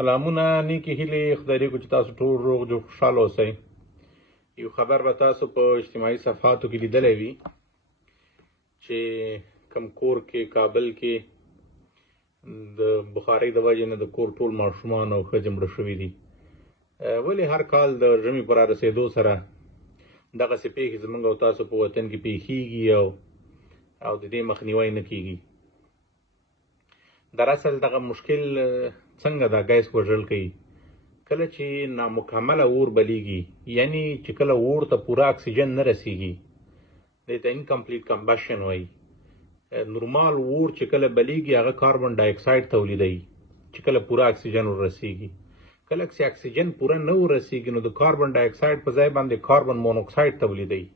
سلامونه نیکی هیلې خدای دې وکړي چې تاسو ټول روغ جوړ خوشحاله اوسئ. یو خبر به تاسو په اجتماعي صفحاتو کې لیدلی وي چې کم کور کې کابل کې د بخارۍ د وجې نه د کور ټول ماشومان او ښځې مړه شوي دي. ولې هر کال د ژمي په رارسېدو سره دغسې پیښې زموږ او تاسو په وطن کې پیښیږي او د دې مخنیوی نه کیږي. در اصل دغه مشکل څنګه دا ګیس وژل کوي؟ کله چې نامکمله اور بلیږي، یعنی چې کله اور ته پوره اکسیجن نه رسیږي، دې ته انکمپلیټ کمبشن وایي. نورمال اور چې کله بلیږي هغه کاربن ډای اکساید تولیدوي چې کله پوره اکسیجن ورسیږي. کله چې اکسیجن پوره نه ورسیږي نو د کاربن ډای اکساید په ځای باندې کاربن مونوکساید تولیدوي،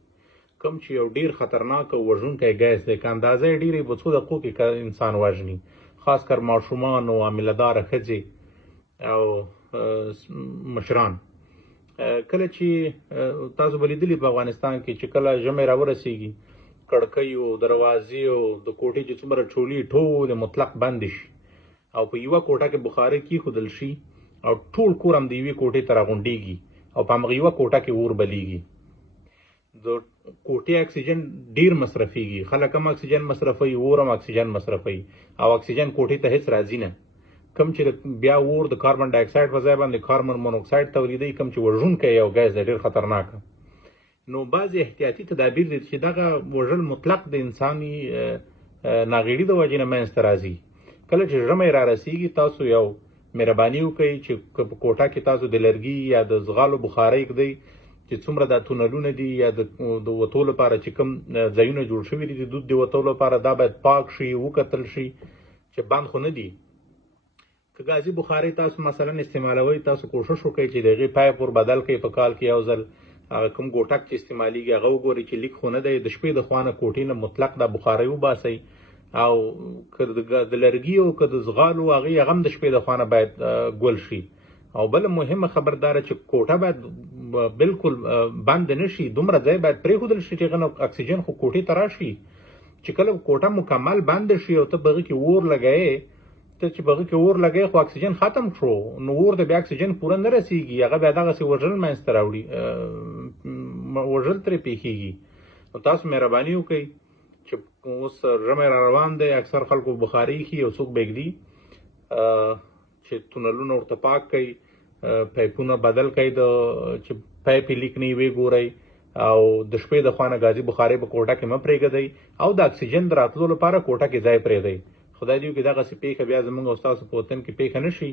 کوم چې یو ډیر خطرناک او وژونکی ګیس دی. که اندازه یې ډېرې په څو دقیقو کې انسان وژني، خاص کر ماشومان او حامله ښځې او مشران. کله چې تاسو به لیدلي په افغانستان کې چې کله ژمی راورسیږي، کړکۍ او دروازې او د کوټې چې څومره ټولې ټولې مطلق بندې شي او په یوه کوټه کې بخارۍ کېښودل شي او ټول کور هم د یوې کوټې ته راغونډېږي او په همغه یوه کوټه کې اور بلیږي. د کوټې اکسیجن ډیر مصرفیږي، خلک هم اکسیجن مصرفوي، اور هم اکسیجن مصرفوي او اکسیجن کوټې ته هیڅ راځي نه. کم چې بیا اور د کاربن ډای اکساید په ځای باندې کاربن مونوکساید تولیدوي، کم چې وژونکی یو ګیس دی، ډیر خطرناکه. نو بعضې احتیاطي تدابیر دي چې دغه وژل مطلق د انساني ناغېړي د وجې نه منځته راځي. کله چې ژمی رارسیږي، تاسو یو مهرباني وکئ چې په کوټه کې تاسو د لرګي یا د زغالو بخارۍ ږدئ چې څومره دا تونلونه دي یا د وتو لپاره چې کوم ځایونه جوړ شوي دي د دود د وتو لپاره، دا باید پاک شي، وکتل شي چې بند خو نه دي. که ګازي بخارۍ تاسو مثلا استعمالوئ، تاسو کوشش وکئ چې د هغې پایپ ور بدل کړئ په کال کې یو ځل. هغه کوم ګوټک چې استعمالیږي هغه وګورئ چې لیک خو نه دی. د شپې د خوا نه کوټې نه مطلق دا بخارۍ وباسئ، او که د لرګي او که د زغالو هغې هم د شپې د خوا نه باید ګل شي. او بل مهمه خبرداره چې کوټه باید بالکل بند نه شي، دومره ځای باید پرېښودل شي چې هغه اکسیجن خو کوټې ته راشي. چې کله کوټه مکمل بند شي او ته په هغه کې اور لګوې، ته چې په هغه کې اور لګوې خو اکسیجن ختم شو، نو اور ته بیا اکسیجن پوره نه رسیږي، هغه بیا دغسې وژل منځته راوړي، وژل ترې پېښېږي. نو تاسو مهرباني وکئ چې اوس ژمی را روان دی، اکثر خلکو بخارۍ ایښي او څوک بېږدي، چې تونلونه ورته پاک کوئ، پایپونه بدل کوئ، چې پایپ یې لیک نه وي ګورئ، او د شپې د خوا نه ګازي بخارۍ په کوټه کې مه پرېږدئ، او د اکسیجن د راتلو لپاره کوټه کې ځای پرېږدئ. خدای دې وکړي دغسې پیښه بیا زموږ او ستاسو په وطن کې پیښه نه شي.